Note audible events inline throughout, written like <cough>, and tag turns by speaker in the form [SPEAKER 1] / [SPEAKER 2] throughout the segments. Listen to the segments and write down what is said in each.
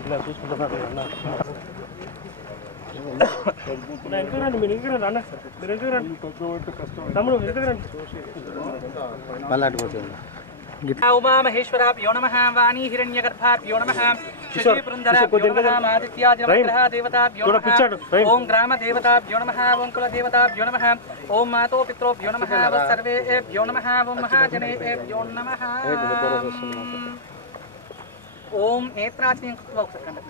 [SPEAKER 1] ఇలా చూసుకుంటున్నారు అన్న మీరు వెనక రండి అన్న మీరు వెనక రండి
[SPEAKER 2] తక్కువ కష్టం
[SPEAKER 1] తమ్ముడు వెనక రండి
[SPEAKER 3] మళ్ళీ అటుపోతుంది
[SPEAKER 4] ఉమా మహేశ్వరాభ్యో నమ వాణీ హిరణ్యగర్భాభ్యో నమ శశీబృందరాభ్యో నమ ఆదిత్యాదినవగ్రహ దేవతాభ్యో
[SPEAKER 1] చూడ
[SPEAKER 4] నమ. ఓం గ్రామ దేవతాభ్యో నమ ఓం కుల దేవతాభ్యో నమ ఓం మాతో పిత్రోభ్యో నమ సర్వేభ్యో నమ ఓం మహాజనేభ్యో నమ ఓం నేత్రాచనం కృత్వా ఒకసారి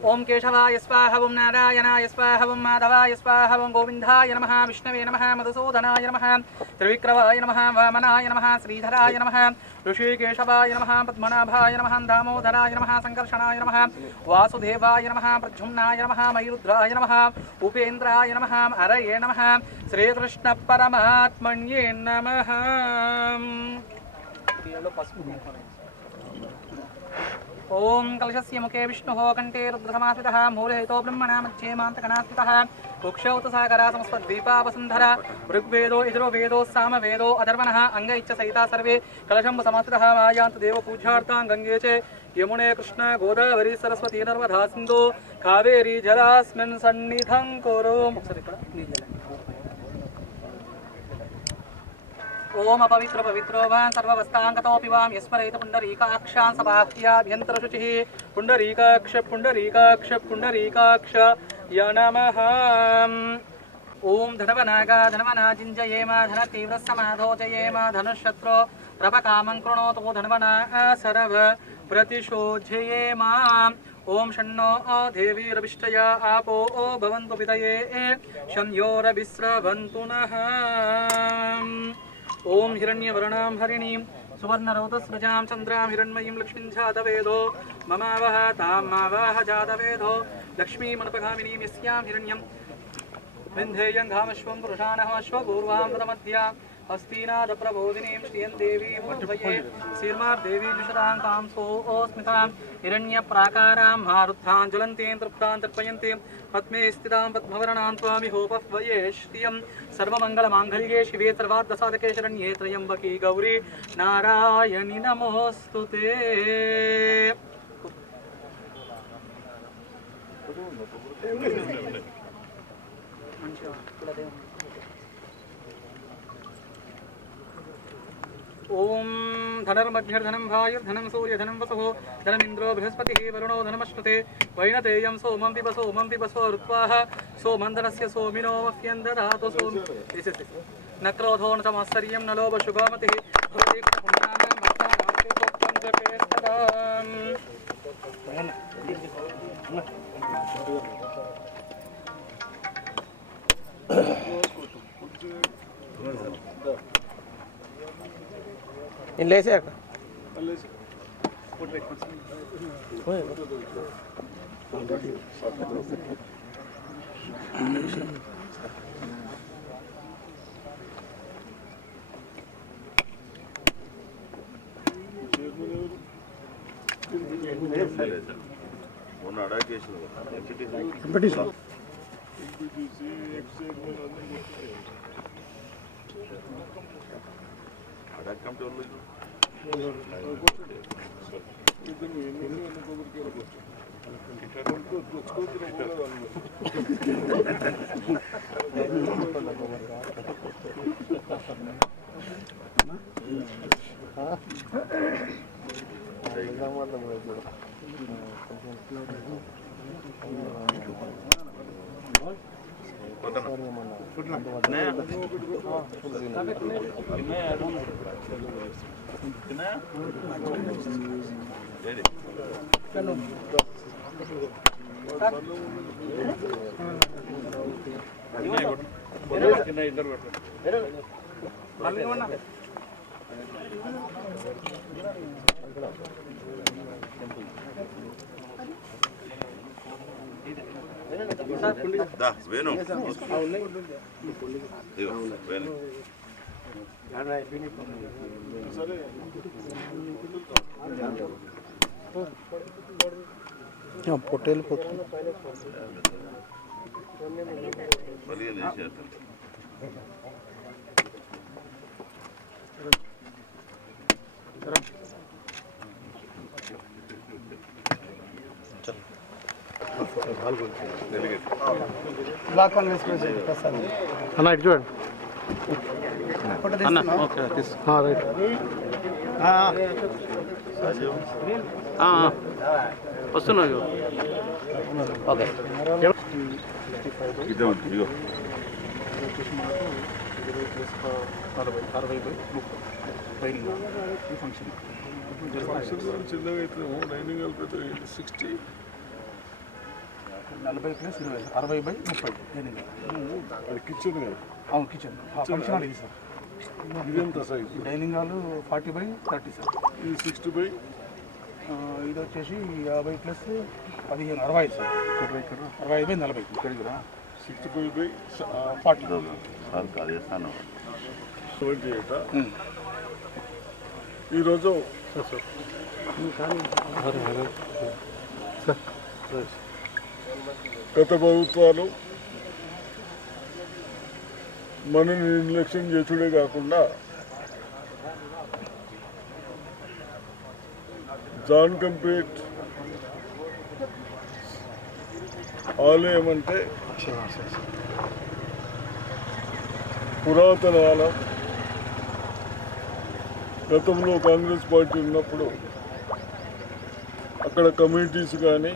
[SPEAKER 4] ఓం కేశవాయ స్వాహ ఓం నారాయణాయ స్వాహ ఓం మాధవాయ స్వాహ ఓం గోవిందాయ నమ విష్ణవే నమ మధుసూదనాయ నమ త్రివిక్రమాయ నమ వామనాయ నమ శ్రీధరాయ నమ ఋషికేశవాయ నమ పద్మనాభాయ నమ దామోదరాయ నమ సంకర్షణాయ నమ వాసుదేవాయ నమ ప్రద్యుమ్నాయ నమ మయూద్రాయ నమ ఉపేంద్రాయ నమ అరయే నమ శ్రీకృష్ణ పరమాత్మణ్యే నమ పసుపు ఓం కలశస్య ముఖే విష్ణు కంఠే రుద్రసమాశ్రితః మూలహేతో బ్రహ్మణామధ్యే మాంతకనాశ్రితः కుక్షౌతు సాగరా సమస్తద్వీపావసుంధర ఋగ్వేదో ఇదురువేదో వేదో సామ వేదో అధర్వణः అంగ ఇచ్చ సహితా సర్వే కలశం సమశ్రితः మాయాంతు దేవ పూజార్థాం గంగే చే. యమునే కృష్ణ గోదావరి సరస్వతీ నర్మదా సింధు కావేరీ జలాస్మిన్ సన్నిధం కోరో. ओम अपवित्र पवित्रो वान् सर्ववस्ताङ्गतोऽपि वां यस्मरैत पुण्डरीकाक्षान् सपाह्याभ्यन्तरशुचिः पुण्डरीकाक्ष पुण्डरीकाक्ष पुण्डरीकाक्ष। य नमः ॐ धनवनागा धनवनाजिञ्जयेम धनतीव्रस्समाधोजयेम धनुशत्रो रभकामं कृणोतु धनवना सरव। प्रतिशोधयेम ॐ षण्णो देवीरभिष्टया आपो ओ भवन्तु पितये। शं योरभिस्रवन्तु नः। ओम हिरण्यवर्णां हरिणीं सुवर्णरौतस्रजां चंद्रा हिण्मयी लक्ष्मी जातवेदो, ममावह, तां मावाह जातवेदो, लक्ष्मीमनुपगामिनीं यस्यां हिरण्यं। विंधेय पुरुषाणः अश्वपूर्वां प्रतमध्याम् हस्तीनाद हस्तीनादप्रबोधिनीं श्रियं देवीं मुद्भये श्रीर्मार्देवी जुषदां कां सोऽस्मितां हिरण्यप्राकारां मारुद्धां ज्वलन्तीं तृप्तां तर्पयन्तीं पद्मे स्थितां पद्मवर्णां त्वामि होपह्वये श्रियं सर्वमङ्गलमाङ्गल्ये शिवे सर्वार्थसाधके शरण्ये त्र्यम्बकी गौरी नारायणि नमोऽस्तु ते <laughs> Thank you. ఓం ధనర్మధ్యర్ధనం భాయుర్ధనం సూర్యధనం వసో ధనమింద్రో బృహస్పతి వరుణో ధనమశ్నుతే వైనతేయం సోమం పిబ సోమం పిబ సోరుత్వాః సోమందనస్య సోమినో మహ్యం దదాతు సోమి. Yes, yes, yes. న క్రోధో న తమాశ్చర్యం న లోభ
[SPEAKER 3] నేను లేచాక
[SPEAKER 5] మొన్న అడాక్ చేసింది
[SPEAKER 2] ఎంపీటీసీ ఎక్స్ చైర్మన్ అందరూ
[SPEAKER 5] అడాక్ కమిటీ వాళ్ళు
[SPEAKER 2] ఇద్దరు ఎన్ని కొబ్బరికి Da, veno.
[SPEAKER 5] Digo, veno. हाँ पोटेल
[SPEAKER 3] पोते बढ़िया
[SPEAKER 5] नहीं चाहता
[SPEAKER 3] బ్లాక్ కాంగ్రెస్ ప్రెసిడెంట్ ప్రసాద్.
[SPEAKER 1] అన్న ఇటు చూడండి. ఓకే
[SPEAKER 3] అరవై అరవై బై ముప్పై ట్రైనింగ్ ఈ ఫంక్షన్.
[SPEAKER 2] ఫంక్షన్ చిన్నగా అయితే డైనింగ్ హాల్ పెద్ద సిక్స్టీ.
[SPEAKER 3] నలభై ప్లస్ ఇరవై అరవై బై ముప్పై.
[SPEAKER 2] కిచెన్ కదా.
[SPEAKER 3] అవును కిచెన్. ఫంక్షన్ హాల్ ఇది సార్.
[SPEAKER 2] ఇదెంత size
[SPEAKER 3] dining hall forty by thirty sir.
[SPEAKER 2] ఇది సిక్స్టీ బై?
[SPEAKER 3] ఆ, ఇది వచ్చేసి యాభై ప్లస్ పదిహేను అరవై ఐదు సార్. ఇక్కడ ఇక్కడ అరవై ఐదు బై నలభై. ఇక్కడ ఇక్కడ
[SPEAKER 2] sixty
[SPEAKER 3] five
[SPEAKER 5] by forty. Sir
[SPEAKER 2] seventy eight ఈరోజు? గత ప్రభుత్వాలు మనని నిర్లక్ష్యం చేసుడే కాకుండా జాన్ కంప్లీట్ ఆలయం అంటే పురాతన ఆలయం. గతంలో కాంగ్రెస్ పార్టీ ఉన్నప్పుడు అక్కడ కమ్యూనిటీస్ కానీ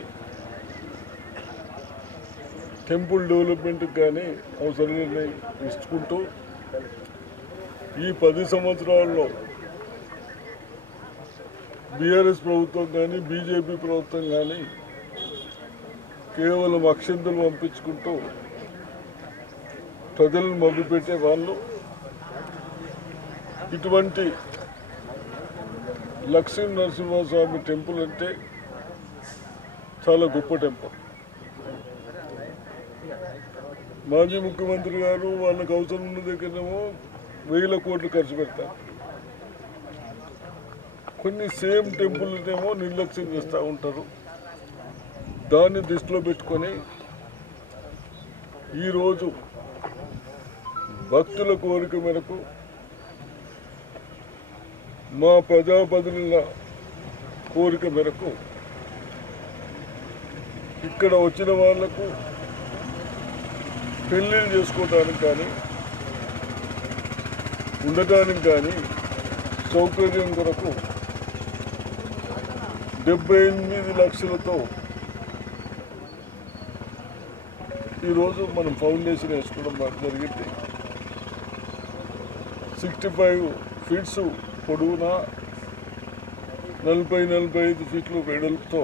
[SPEAKER 2] టెంపుల్ డెవలప్మెంట్కి కానీ అవసరాన్ని ఇచ్చుకుంటూ ఈ పది సంవత్సరాల్లో బీఆర్ఎస్ ప్రభుత్వం కానీ బీజేపీ ప్రభుత్వం కానీ కేవలం అక్షంతలు పంపించుకుంటూ ప్రజలను మభ్యపెట్టే వాళ్ళు ఇటువంటి లక్ష్మీ నరసింహస్వామి టెంపుల్ అంటే చాలా గొప్ప టెంపుల్. మాజీ ముఖ్యమంత్రి గారు వాళ్ళకి అవసరం ఉన్న దగ్గరనేమో వేల కోట్లు ఖర్చు పెడతారు. కొన్ని సేమ్ టెంపుల్నేమో నిర్లక్ష్యం చేస్తూ ఉంటారు. దాన్ని దృష్టిలో పెట్టుకొని ఈరోజు భక్తుల కోరిక మేరకు మా ప్రజాప్రతినిధుల కోరిక మేరకు ఇక్కడ వచ్చిన వాళ్ళకు పెళ్ళిళ్ళు చేసుకోవడానికి కానీ ఉండటానికి కానీ సౌకర్యం కొరకు డెబ్బై ఎనిమిది లక్షలతో ఈరోజు మనం ఫౌండేషన్ వేసుకోవడం మాకు జరిగింది. సిక్స్టీ ఫైవ్ ఫీట్స్ పొడవున నలభై నలభై ఐదు ఫీట్లు వెడల్పుతో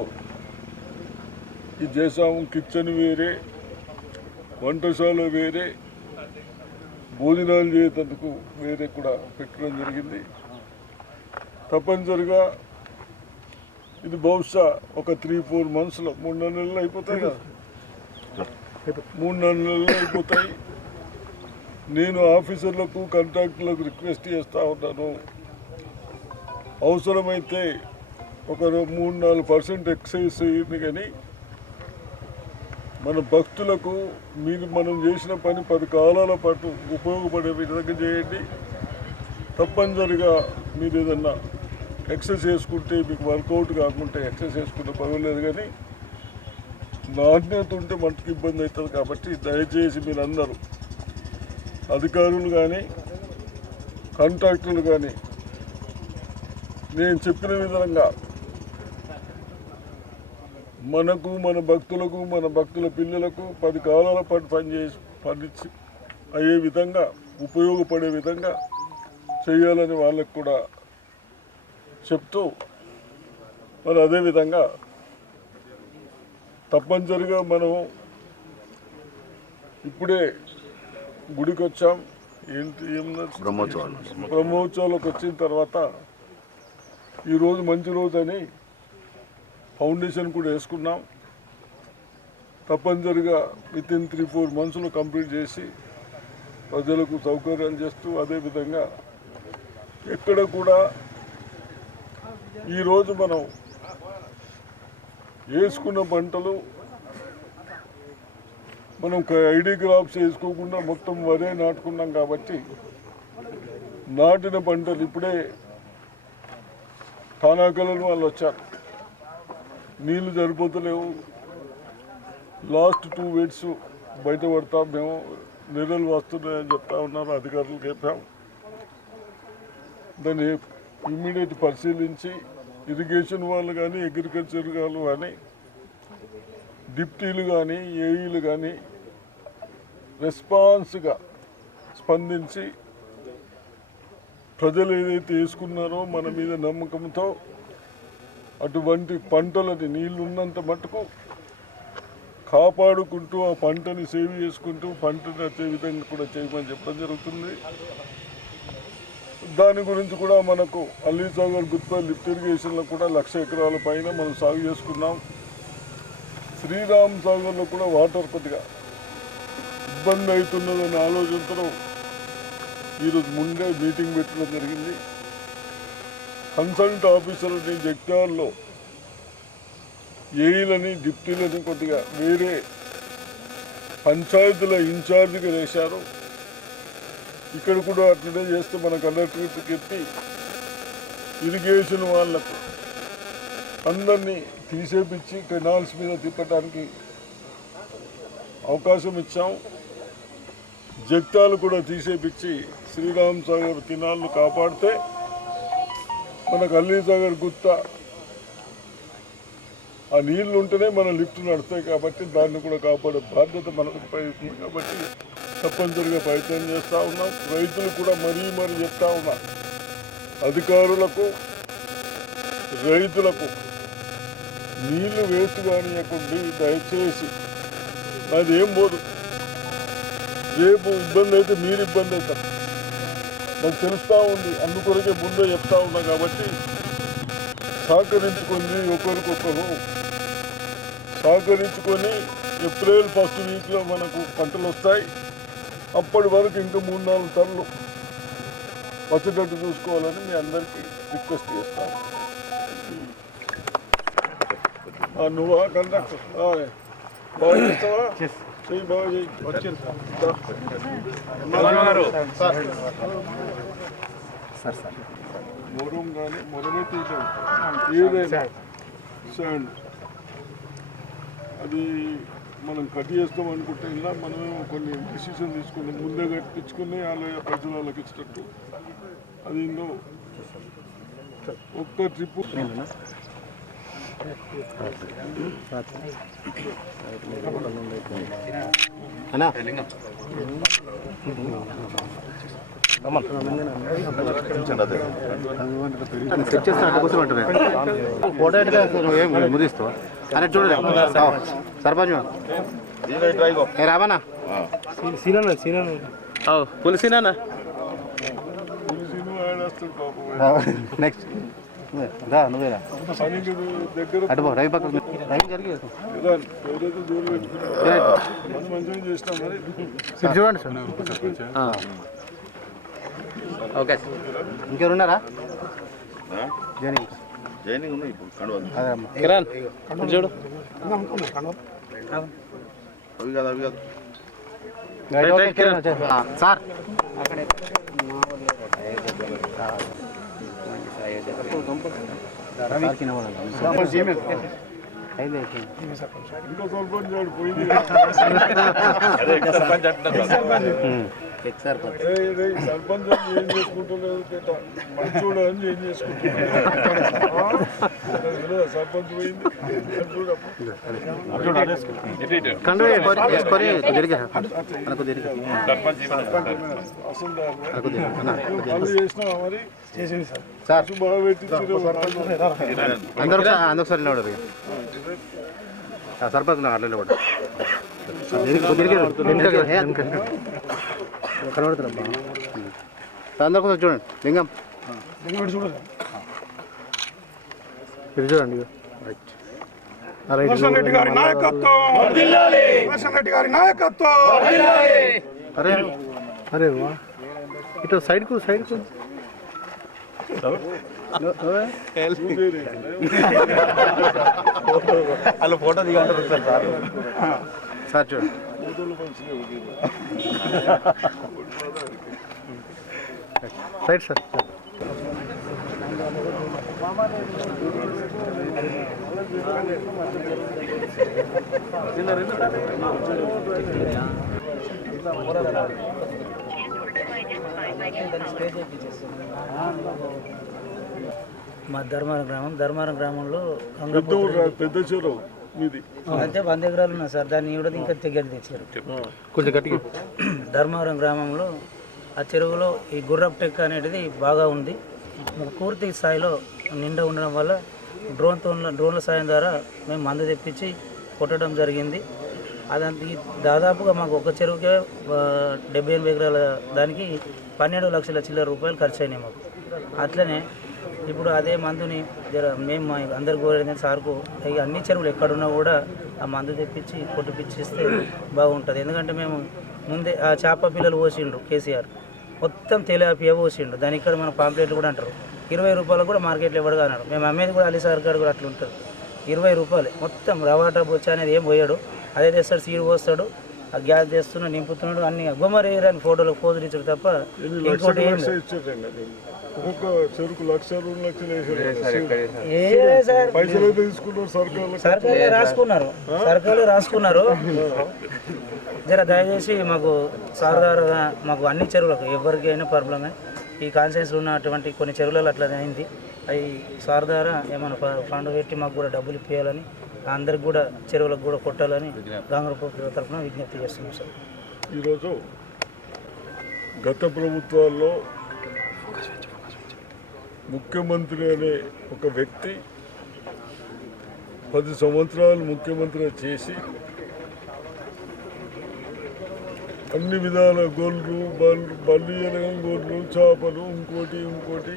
[SPEAKER 2] ఈ చేసాము కిచెన్ వేరే వంటశాల వేరే భోజనాలు చేసేందుకు వేరే కూడా పెట్టడం జరిగింది. తప్పనిసరిగా ఇది బహుశా ఒక త్రీ ఫోర్ మంత్స్లో మూడు నాలుగు నెలలు అయిపోతాయి కదా. మూడు నాలుగు నెలలు అయిపోతాయి. నేను ఆఫీసర్లకు కాంట్రాక్టర్లకు రిక్వెస్ట్ చేస్తూ ఉన్నాను. అవసరమైతే ఒక మూడు నాలుగు పర్సెంట్ ఎక్సైజ్ చేయండి కానీ మన భక్తులకు మీరు మనం చేసిన పని పది కాలాల పాటు ఉపయోగపడే విధంగా చేయండి. తప్పనిసరిగా మీరు ఏదన్నా ఎక్సర్సైజ్ చేసుకుంటే మీకు వర్కౌట్ కాకుంటే ఎక్సర్సైజ్ చేసుకుంటే పర్వాలేదు కానీ నాణ్యత ఉంటే మనకి ఇబ్బంది అవుతుంది కాబట్టి దయచేసి మీరందరూ అధికారులు కానీ కాంట్రాక్టర్లు కానీ నేను చెప్పిన విధంగా మనకు మన భక్తులకు మన భక్తుల పిల్లలకు పది కాలాల పాటు పనిచేసి పని అయ్యే విధంగా ఉపయోగపడే విధంగా చేయాలని వాళ్ళకు కూడా చెప్తూ మరి అదేవిధంగా తప్పనిసరిగా మనం ఇప్పుడే గుడికి వచ్చాం ఏంటి ఏం బ్రహ్మోత్సవాలకు వచ్చిన తర్వాత ఈరోజు మంచి రోజు అని ఫౌండేషన్ కూడా వేసుకున్నాం. తప్పనిసరిగా విత్ ఇన్ త్రీ ఫోర్ మంత్స్లో కంప్లీట్ చేసి ప్రజలకు సౌకర్యాలు చేస్తూ అదేవిధంగా ఎక్కడ కూడా ఈరోజు మనం వేసుకున్న పంటలు మనం ఐడి క్రాప్స్ వేసుకోకుండా మొత్తం వరే నాటుకున్నాం కాబట్టి నాటిన పంటలు ఇప్పుడే తానాకలను వాళ్ళు వచ్చారు. నీళ్ళు సరిపోతలేవు. లాస్ట్ టూ వీక్స్ బయటపడతాం మేము. నీళ్ళు వస్తున్నాయని చెప్తా ఉన్నారు అధికారులకు చెప్పాం దాన్ని ఇమ్మీడియట్ పరిశీలించి ఇరిగేషన్ వాళ్ళు కానీ అగ్రికల్చర్ వాళ్ళు కానీ డిప్టీలు కానీ ఏఈలు కానీ రెస్పాన్స్గా స్పందించి ప్రజలు ఏదైతే వేసుకున్నారో మన మీద నమ్మకంతో అటువంటి పంటలని నీళ్ళు ఉన్నంత మటుకు కాపాడుకుంటూ ఆ పంటని సేవ్ చేసుకుంటూ పంటని వచ్చే విధంగా కూడా చేయమని చెప్పడం జరుగుతుంది. దాని గురించి కూడా మనకు అల్లీ సాగర్ గుత్పా లిఫ్ట్ ఇరిగేషన్లో కూడా లక్ష ఎకరాల పైన మనం సాగు చేసుకున్నాం. శ్రీరామ్ సాగర్లో కూడా వాటర్ కొద్దిగా ఇబ్బంది అవుతున్నదనే ఆలోచనతో ఈరోజు ముందే మీటింగ్ పెట్టడం జరిగింది. కన్సల్ట్ ఆఫీసర్ని జగ్త్యాల్లో ఏఈలని డిప్టీలని కొద్దిగా వేరే పంచాయతీల ఇన్ఛార్జిగా వేశారు ఇక్కడ కూడా అట్లనే చేస్తే మన కలెక్టరేట్కి ఎత్తి ఇరిగేషన్ వాళ్ళకు అందరినీ తీసేపించి కెనాల్స్ మీద తిప్పడానికి అవకాశం ఇచ్చాం. జగ్తాలు కూడా తీసేపించి శ్రీరామ్ సాగర్ కెనాల్ను కాపాడితే మనకు అల్లీ సాగర్ గుత్త. ఆ నీళ్ళు ఉంటేనే మన లిఫ్ట్ నడుస్తాయి కాబట్టి దాన్ని కూడా కాపాడే బాధ్యత మనకు పై కాబట్టి తప్పనిసరిగా ప్రయత్నం చేస్తూ ఉన్నాం. రైతులు కూడా మరీ మరీ చెప్తా ఉన్నాం అధికారులకు రైతులకు నీళ్ళు వేస్ట్ కానియకండి దయచేసి. అది ఏం పోదు రేపు ఇబ్బంది అయితే మీరు ఇబ్బంది అవుతారు నాకు తెలుస్తూ ఉంది. అందుకొరకే ముందే చెప్తా ఉన్నా కాబట్టి సహకరించుకొని ఒకరికొకరు సహకరించుకొని ఏప్రిల్ ఫస్ట్ వీక్లో మనకు పంటలు వస్తాయి. అప్పటి వరకు ఇంకా మూడు నాలుగు టన్నులు వచ్చేటట్టు చూసుకోవాలని మీ అందరికీ రిక్వెస్ట్ చేస్తాను నువ్వా కండక్టర్ బాగా చేస్తావా చెయ్యి బాగా మొరం కానీ మొరమే అది మనం కట్ చేస్తాం అనుకుంటే ఇలా మనం కొన్ని డిసిషన్ తీసుకుని ముందే కట్టించుకుని వాళ్ళ ప్రజలు వాళ్ళకి ఇచ్చినట్టు అది ఎన్నో ఒక్క ట్రిప్
[SPEAKER 6] సెట్ చేస్తే అట్లా అంటున్నాను ఫోటో నువ్వు ఏం ముదిస్తావు అరే చూడలే సర్పంచ్ ఏ రావనా
[SPEAKER 1] సీనన్న సీనన్న.
[SPEAKER 6] పులిసినా నెక్స్ట్ రా నువ్వేరా? అటు పో రవి జరిగి
[SPEAKER 2] మరి
[SPEAKER 6] చూడండి సార్. ఓకే. ఇంకెవరు ఉన్నారా? జని
[SPEAKER 5] జైనింగ్ ఉన్నాయి ఇప్పుడు
[SPEAKER 6] అమ్మా
[SPEAKER 1] కిరణ్ చూడు.
[SPEAKER 5] అవి కాదు అవి కాదు.
[SPEAKER 6] ఓకే, కిరణ్ వచ్చేసి. ఆ, సార్. సార్
[SPEAKER 2] ఇంకా సర్పంచ్ ఏం చేసుకుంటలేదు కేట మంచోడు అని ఏం చేసుకుంటున్నాడు సర్పంచ్ పోయింది. అసలు చేసినావా మరి?
[SPEAKER 6] సార్.
[SPEAKER 2] బాగా
[SPEAKER 6] అందరూ నిలబడరు సర్పంచ్ అట్లా నిలబడు. కనబడుతున్నా అందరూ కొంచెం చూడండి లింగం ఇది చూడండి.
[SPEAKER 3] రెడ్డి గారి నాయకత్వం కిషన్ రెడ్డి గారి నాయకత్వం
[SPEAKER 6] అరే
[SPEAKER 1] అరే వా ఇటు సైడ్కు సైడ్కు
[SPEAKER 6] సార్ చూడండి
[SPEAKER 2] మూతలు ఉంది
[SPEAKER 6] రైట్ సార్
[SPEAKER 7] మా ధర్మారం గ్రామం. ధర్మారం గ్రామంలో
[SPEAKER 2] పెద్ద ఊరు రా- పెద్ద చెరువు. మీది?
[SPEAKER 7] అయితే వంద ఎకరాలు ఉన్నాయి సార్ దాన్ని కూడా ఇంకా తెగడి తెచ్చారు.
[SPEAKER 6] కొంచెం గట్టిగా
[SPEAKER 7] ధర్మారం గ్రామంలో ఆ చెరువులో ఈ గుర్రపు టెక్క అనేది బాగా ఉంది. పూర్తి స్థాయిలో నిండా ఉండడం వల్ల డ్రోన్తో డ్రోన్ల సాయం ద్వారా మేము మందు తెప్పించి కొట్టడం జరిగింది. అదంత దాదాపుగా మాకు ఒక చెరువుకే డెబ్బై ఎనభై ఎకరాల దానికి పన్నెండు లక్షల చిల్లర రూపాయలు ఖర్చు అయినాయి మాకు. అట్లనే ఇప్పుడు అదే మందుని మేము మా అందరు కోరేది సార్కు అన్ని చెరువులు ఎక్కడున్నా కూడా ఆ మందు తెప్పించి కొట్టిపిచ్చిస్తే బాగుంటుంది. ఎందుకంటే మేము ముందే ఆ చేప పిల్లలు పోసిండ్రు కేసీఆర్. మొత్తం తెలాపియా పోసిండు దాని ఇక్కడ మన పాంప్లెట్లు కూడా అంటారు. ఇరవై రూపాయలు కూడా మార్కెట్లో ఇవ్వడుగా అన్నాడు మేము అమ్మేది కూడా అలీ సార్ కాడ కూడా అట్లా ఉంటుంది ఇరవై రూపాయలు. మొత్తం రవాటా బొచ్చ అనేది ఏం పోయాడు. అదే తెస్తాడు సీడ్ పోస్తాడు. ఆ గ్యాస్ తెస్తున్నాడు నింపుతున్నాడు. అన్ని గుమ్మరేయరాని ఫోటోలు పోజులు ఇచ్చాడు తప్ప ఇంకోటి
[SPEAKER 2] ఒక్కొక్క చెరుకు లక్ష రెండు లక్షలు వేసారు.
[SPEAKER 7] ఏ సార్.
[SPEAKER 2] పైసలు అయితే తీసుకున్నారు సర్కారు
[SPEAKER 7] రాసుకున్నారు. సర్కారులే రాసుకున్నారు. జర దయచేసి మాకు సాధారణ మాకు అన్ని చెరువులకు ఎవరికి అయినా ప్రాబ్లమే ఈ కాన్షియన్స్లో ఉన్నటువంటి కొన్ని చెరువులలో అట్లా అయింది. అవి సార్ ద్వారా ఏమైనా ఫండ్ పెట్టి మాకు కూడా డబ్బులు ఇప్పించాలని అందరికి కూడా చెరువులకు కూడా కొట్టాలని గాంగరపు తరఫున విజ్ఞప్తి చేస్తున్నాం సార్.
[SPEAKER 2] ఈరోజు గత ప్రభుత్వాల్లో ముఖ్యమంత్రి అనే ఒక వ్యక్తి పది సంవత్సరాలు ముఖ్యమంత్రి చేసి అన్ని విధాల గొర్రెలు బల్లు బల్లి అనగా గొర్రెలు చేపలు ఇంకోటి ఇంకోటి.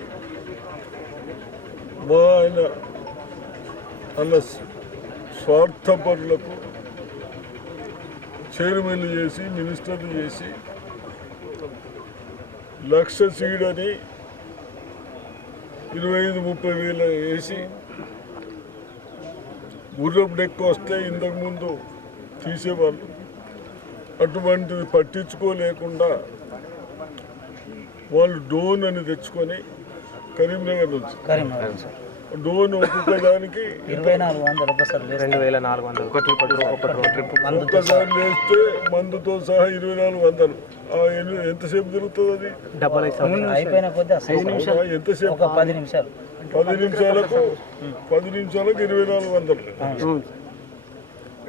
[SPEAKER 2] మా ఆయన అన్న స్వార్థపరులకు చైర్మన్లు చేసి మినిస్టర్లు చేసి లక్ష సీడని ఇరవై ఐదు ముప్పై వేల వేసి గుర్రపు డెక్క వస్తే ఇంతకుముందు తీసేవాళ్ళు. అటువంటిది పట్టించుకోలేకుండా వాళ్ళు డోన్ అని తెచ్చుకొని కరీంనగర్ నుంచి
[SPEAKER 7] కరీంనగర్ సార్
[SPEAKER 2] డోన్ ఒక్కొక్క దానికి
[SPEAKER 7] ఇరవై నాలుగు వందలు ఒకసారి రెండు వేల నాలుగు వందలు.
[SPEAKER 2] ఒక్కసారి వేస్తే మందుతో సహా ఇరవై నాలుగు వందలు. ఎంతసేపు తిరుగుతుంది అది?
[SPEAKER 7] అయిపోయిన కొద్ది
[SPEAKER 2] ఆ ఎంతసేపు?
[SPEAKER 7] ఒక పది నిమిషాలు.
[SPEAKER 2] పది నిమిషాలకు పది నిమిషాలకు ఇరవై నాలుగు వందలు.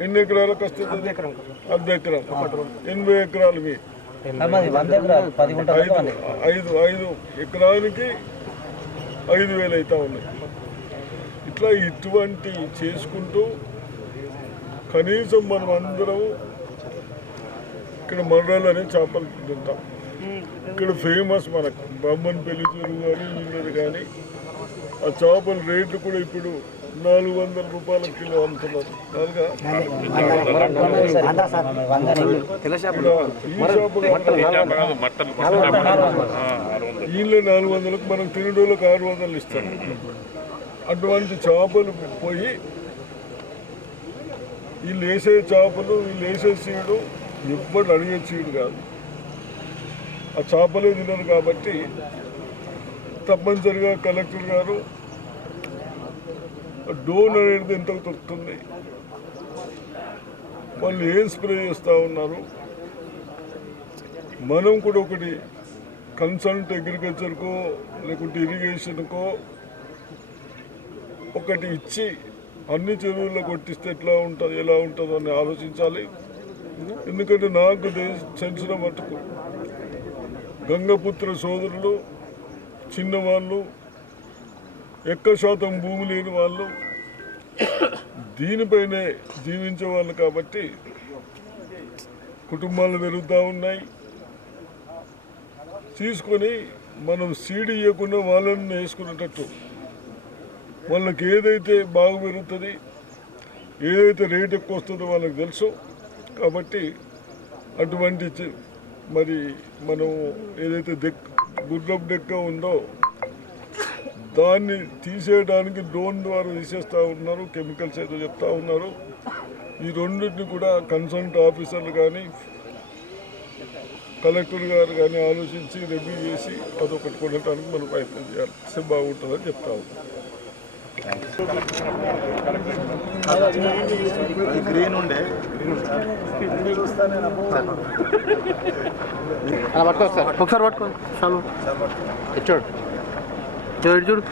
[SPEAKER 2] ఎన్ని ఎకరాలకు వస్తుంది? అర్ధ ఎకరం ఎనభై ఎకరాలు మీ
[SPEAKER 7] మాది వంద ఎకరాలు? పది గుంటలు
[SPEAKER 2] ఐదు
[SPEAKER 7] వంద.
[SPEAKER 2] ఐదు ఐదు ఎకరానికి ఐదు వేలు అవుతా ఉన్నాయి. ఇట్లా ఇటువంటి చేసుకుంటూ కనీసం మనం అందరం ఇక్కడ మర్రాలు అనే చేపలు తింటాం. ఇక్కడ ఫేమస్ మనకు బొమ్మన్ పెళ్ళి చెరువు కానీ వీళ్ళది కానీ ఆ చేపల రేట్లు కూడా ఇప్పుడు నాలుగు వందల రూపాయల కిలో అమ్ముతున్నారు. ఈ వీళ్ళే నాలుగు వందలకు మనం తినడోళ్ళకి ఆరు వందలు ఇస్తాం అటువంటి చేపలు పోయి వీళ్ళు వేసే చేపలు వీళ్ళు వేసే చీడు ఎవ్వరు అడిగే చీడు కాదు. ఆ చేపలే తినరు కాబట్టి తప్పనిసరిగా కలెక్టర్ గారు డోన్ అనేది ఎంత దొరుకుతుంది? వాళ్ళు ఏం స్ప్రే చేస్తూ ఉన్నారు? మనం కూడా ఒకటి కన్సల్ట్ అగ్రికల్చర్కో లేకుంటే ఇరిగేషన్కో ఒకటి ఇచ్చి అన్ని చెరువుల్లో కొట్టిస్తే ఎట్లా ఉంటుంది ఎలా ఉంటుందో అని ఆలోచించాలి. ఎందుకంటే నాకు తెలిసిన మటుకు గంగపుత్ర సోదరులు చిన్నవాళ్ళు ఎక్కువ శాతం భూమి లేని వాళ్ళు దీనిపైనే జీవించే వాళ్ళు కాబట్టి కుటుంబాలు పెరుగుతూ ఉన్నాయి. తీసుకొని మనం సీడీ ఇవ్వకుండా వాళ్ళని వేసుకునేటట్టు వాళ్ళకి ఏదైతే బాగా పెరుగుతుంది ఏదైతే రేట్ ఎక్కువ వస్తుందో వాళ్ళకి తెలుసు. కాబట్టి అటువంటి మరి మనం ఏదైతే దెక్ గుడ్రపు డెక్క ఉందో దాన్ని తీసేయడానికి డ్రోన్ ద్వారా తీసేస్తూ ఉన్నారు కెమికల్స్ ఏదో చెప్తా ఉన్నారు. ఈ రెండింటిని కూడా కన్సల్ట్ ఆఫీసర్లు కానీ కలెక్టర్ గారు కానీ ఆలోచించి రివ్యూ చేసి అదొకటి కొనడానికి మనం ప్రయత్నం చేయాలి. బాగుంటుందని చెప్తా ఉన్నాం
[SPEAKER 5] గ్రీన్ ఉండే
[SPEAKER 6] అలా పట్టుకో సార్ ఒకసారి పట్టుకో. చాలు. చూడు చూడు చూడు.